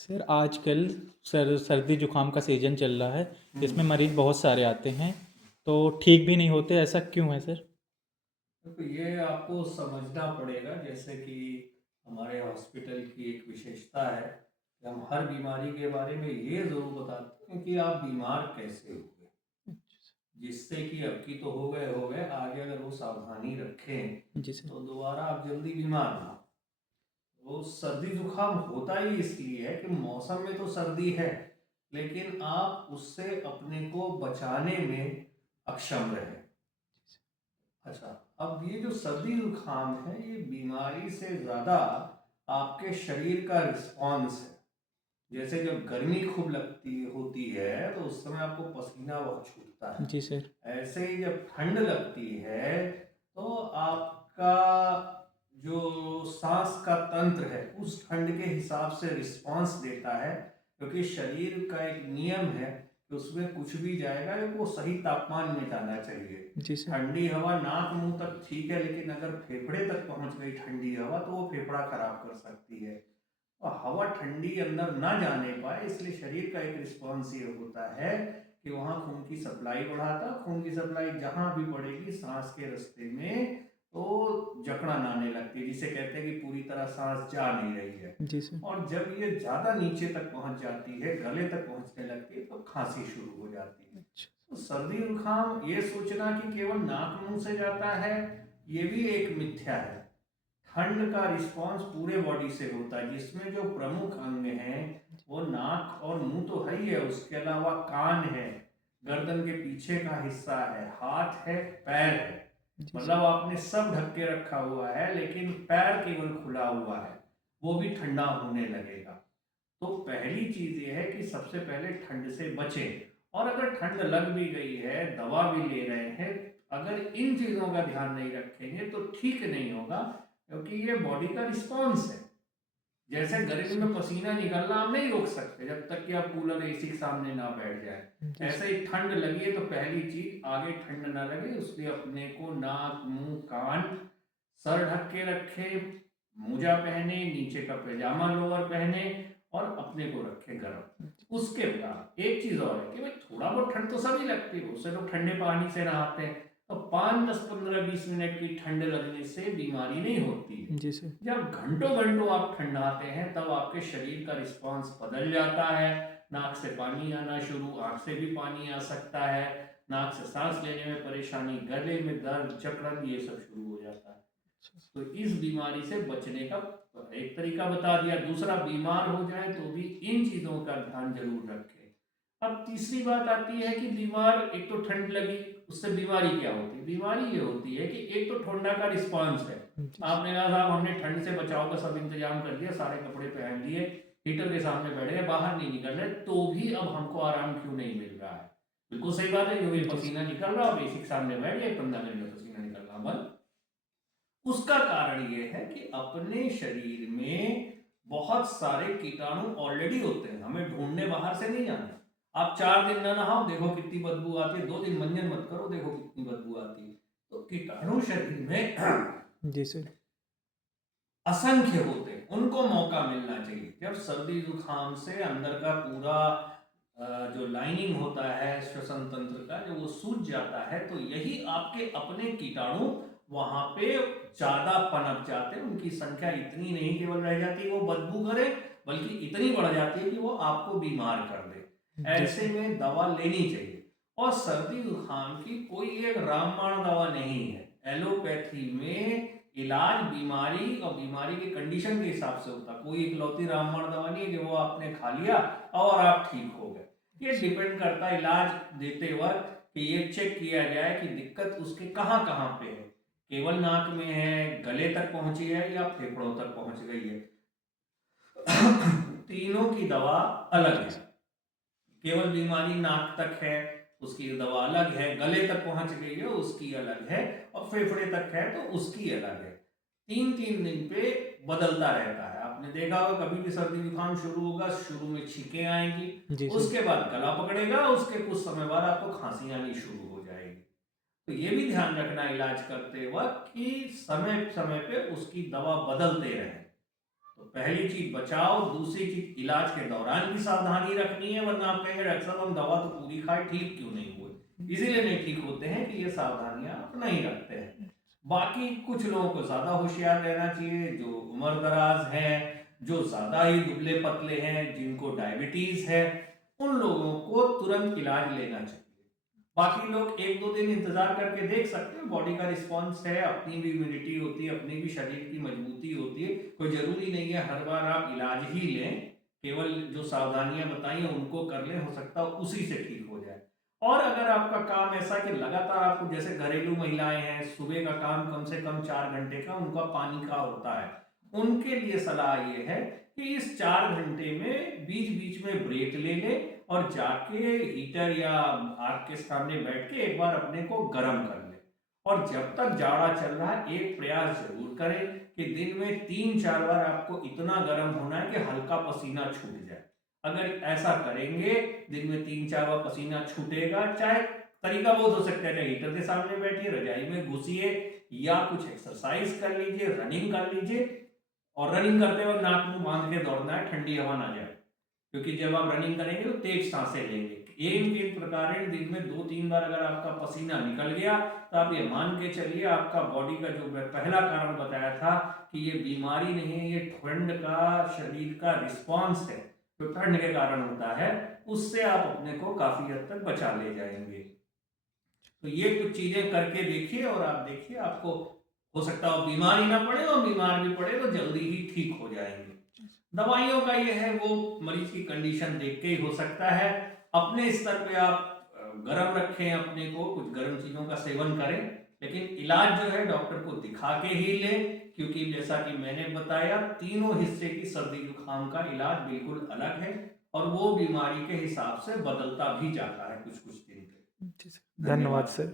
Sir आजकल सर्दी जुकाम का सीजन चल रहा है। इसमें मरीज बहुत सारे आते हैं तो ठीक भी नहीं होते, ऐसा क्यों है सर? देखो, ये आपको समझना पड़ेगा। जैसे कि हमारे हॉस्पिटल की एक विशेषता है कि हम हर बीमारी के बारे में ये ज़रूर बताते हैं कि आप बीमार कैसे हुए, जिससे कि अब की तो हो गए, आगे अगर वो सावधानी रखें जी सर। तो दोबारा आप जल्दी बीमार ना हो। वो सर्दी जुकाम होता ही इसलिए है कि मौसम में तो सर्दी है, लेकिन आप उससे अपने को बचाने में अक्षम रहे। अच्छा, अब ये जो सर्दी जुकाम है, ये बीमारी से ज़्यादा आपके शरीर का रिस्पॉन्स है। जैसे जब गर्मी खूब लगती होती है तो उस समय आपको पसीना बहुत छूटता जी सर। है। ऐसे ही जब ठंड लगती है तो आपका जो सांस का तंत्र है उस ठंड के हिसाब से रिस्पॉन्स देता है, क्योंकि शरीर का एक नियम है कि उसमें कुछ भी जाएगा वो सही तापमान में जाना चाहिए। जी सर। ठंडी हवा नाक मुंह तक ठीक है, लेकिन अगर फेफड़े तक पहुंच गई ठंडी हवा तो वो फेफड़ा खराब कर सकती है। और हवा ठंडी अंदर ना जाने पाए, इसलिए शरीर का एक रिस्पॉन्स ये होता है कि वहाँ खून की सप्लाई बढ़ाता। खून की सप्लाई जहाँ भी बढ़ेगी सांस के रास्ते में तो जकड़न आने लगती है, जिसे कहते हैं कि पूरी तरह सांस जा नहीं रही है। जी सर। और जब ये ज़्यादा नीचे तक पहुँच जाती है, गले तक पहुँचने लगती है, तो खांसी शुरू हो जाती है। अच्छा। तो सर्दी जुकाम ये सोचना कि केवल नाक मुंह से जाता है, ये भी एक मिथ्या है। ठंड का रिस्पांस पूरे बॉडी से होता है, जिसमें जो प्रमुख अंग हैं वो नाक और मुंह तो है ही है, उसके अलावा कान है, गर्दन के पीछे का हिस्सा है, हाथ है, पैर है। जी सर। मतलब आपने सब ढक के रखा हुआ है, लेकिन पैर केवल खुला हुआ है, वो भी ठंडा होने लगेगा। तो पहली चीज ये है कि सबसे पहले ठंड से बचें। और अगर ठंड लग भी गई है, दवा भी ले रहे हैं, अगर इन चीजों का ध्यान नहीं रखेंगे तो ठीक नहीं होगा, क्योंकि ये बॉडी का रिस्पॉन्स है। जैसे जी गर्मी सर। में पसीना निकलना आप नहीं रोक सकते जब तक कि आप कूलर एसी के सामने ना बैठ जाए। जी ऐसे सर। ही ठंड लगी है तो पहली चीज आगे ठंड ना लगे उसलिए अपने को नाक मुंह कान सर ढक के रखे, मोजा पहने, नीचे का पैजामा लोअर पहने और अपने को रखे गर्म। उसके बाद एक चीज और है कि भाई थोड़ा बहुत ठंड तो सभी लगती है, उससे लोग ठंडे पानी से नहाते हैं, तो 5 10 15 20 मिनट की ठंड लगने से बीमारी नहीं होती है। जी सर। जब घंटों घंटों आप ठंडाते हैं तब आपके शरीर का रिस्पांस बदल जाता है। नाक से पानी आना शुरू, आंख से भी पानी आ सकता है, नाक से सांस लेने में परेशानी, गले में दर्द, जकड़न, ये सब शुरू हो जाता है। तो इस बीमारी से बचने का एक तरीका बता दिया। दूसरा, बीमार हो जाए तो भी इन चीजों का ध्यान जरूर रखें। अब तीसरी बात आती है कि बीमार, एक तो ठंड लगी, उससे बीमारी क्या होती है? बीमारी ये होती है कि एक तो ठंडा का रिस्पांस है। जी आपने कहा साहब हमने ठंड से बचाव का सब इंतजाम कर दिया, सारे कपड़े पहन लिए, हीटर के सामने बैठ गए, बाहर नहीं निकल रहे, तो भी अब हमको आराम क्यों नहीं मिल रहा है? बिल्कुल सही बात है, क्योंकि जी पसीना सर। निकल रहा, अब एसी के सामने बैठ गए, 15 मिनट में पसीना निकलना बंद। उसका कारण ये है कि अपने शरीर में बहुत सारे कीटाणु ऑलरेडी होते हैं, हमें ढूंढने बाहर से नहीं जाना। आप 4 दिन ना नहाओ, देखो कितनी बदबू आती है, 2 दिन मंजन मत करो, देखो कितनी बदबू आती है। तो कीटाणु शरीर में जी सर। असंख्य होते हैं, उनको मौका मिलना चाहिए। जब सर्दी जुकाम से अंदर का पूरा जो लाइनिंग होता है श्वसन तंत्र का, जब वो सूज जाता है तो यही आपके अपने कीटाणु वहां पे ज्यादा पनप जाते हैं। उनकी संख्या इतनी नहीं केवल रह जाती वो बदबू करे, बल्कि इतनी बढ़ जाती है कि वो आपको बीमार कर दे। जी ऐसे सर। में दवा लेनी चाहिए। और सर्दी जुकाम की कोई एक रामबाण दवा नहीं है। एलोपैथी में इलाज बीमारी और बीमारी की कंडीशन के हिसाब से होता है। कोई इकलौती रामबाण दवा नहीं है कि वो आपने खा लिया और आप ठीक हो गए। ये डिपेंड करता है इलाज देते वक्त कि ये चेक किया जाए कि दिक्कत उसके कहाँ कहाँ पे है। केवल नाक में है, गले तक पहुंची है, या फेफड़ों तक पहुंच गई है। तीनों की दवा अलग जी है। सर। केवल बीमारी नाक तक है, उसकी दवा अलग है, गले तक पहुंच गई है उसकी अलग है, और फेफड़े तक है तो उसकी अलग है। 3 3 दिन पे बदलता रहता है। आपने देखा होगा कभी भी सर्दी जुकाम शुरू होगा, शुरू में छींकें आएंगी, जी सर। उसके बाद गला पकड़ेगा, उसके कुछ समय बाद आपको खांसी आनी शुरू हो जाएगी। तो ये भी ध्यान रखना इलाज करते वक्त कि समय समय पे उसकी दवा बदलते रहे। तो पहली चीज बचाव, दूसरी चीज इलाज के दौरान भी सावधानी रखनी है, वरना आप कहेंगे डॉक्टर साहब हम दवा तो पूरी खाए, ठीक क्यों नहीं हुए? इसीलिए नहीं ठीक होते हैं कि ये सावधानियां आप नहीं रखते हैं। बाकी कुछ लोगों को ज्यादा होशियार रहना चाहिए, जो उम्र दराज है, जो ज्यादा ही दुबले पतले हैं, जिनको डायबिटीज है, उन लोगों को तुरंत इलाज लेना चाहिए। बाकी लोग एक दो दिन इंतजार करके देख सकते हैं, बॉडी का रिस्पॉन्स है, अपनी भी इम्यूनिटी होती है, अपनी भी शरीर की मजबूती होती है। कोई जरूरी नहीं है हर बार आप इलाज ही लें, केवल जो सावधानियां बताई हैं उनको कर लें, हो सकता है उसी से ठीक हो जाए। और अगर आपका काम ऐसा कि लगातार आपको, जैसे घरेलू महिलाएं हैं, सुबह का काम कम से कम 4 घंटे का उनका पानी का होता है, उनके लिए सलाह ये है कि इस 4 घंटे में बीच बीच में ब्रेक ले ले और जाके हीटर या आग के सामने बैठ के एक बार अपने को गर्म कर ले। और जब तक जाड़ा चल रहा है एक प्रयास जरूर करें कि दिन में 3-4 बार आपको इतना गर्म होना है कि हल्का पसीना छूट जाए। अगर ऐसा करेंगे, दिन में 3-4 बार पसीना छूटेगा, चाहे तरीका बहुत हो सकता है, चाहे हीटर के सामने बैठिए, रजाई में घुसिए, या कुछ एक्सरसाइज कर लीजिए, रनिंग कर लीजिए। और रनिंग करते वक्त नाक मुंह बांध के दौड़ना है, ठंडी हवा ना जाए, क्योंकि जब आप रनिंग करेंगे तो तेज सांसें लेंगे। एक प्रकार दिन में 2-3 बार अगर आपका पसीना निकल गया तो आप ये मान के चलिए आपका बॉडी का, जो मैं पहला कारण बताया था कि ये बीमारी नहीं है, ये ठंड का शरीर का रिस्पॉन्स है, जो ठंड के कारण होता है, उससे आप अपने को काफी हद तक बचा ले जाएंगे। तो ये कुछ चीजें करके देखिए और आप देखिए, आपको हो सकता है बीमारी ना पड़े, और बीमार भी पड़े तो जल्दी ही ठीक हो जाएंगे। दवाइयों का ये है, वो मरीज की कंडीशन देख के ही हो सकता है। अपने स्तर पे आप गर्म रखें अपने को, कुछ गर्म चीजों का सेवन करें, लेकिन इलाज जो है डॉक्टर को दिखा के ही लें, क्योंकि जैसा कि मैंने बताया, तीनों हिस्से की सर्दी जुकाम का इलाज बिल्कुल अलग है, और वो बीमारी के हिसाब से बदलता भी जाता है कुछ कुछ दिन पे। धन्यवाद धन्यवाद। सर।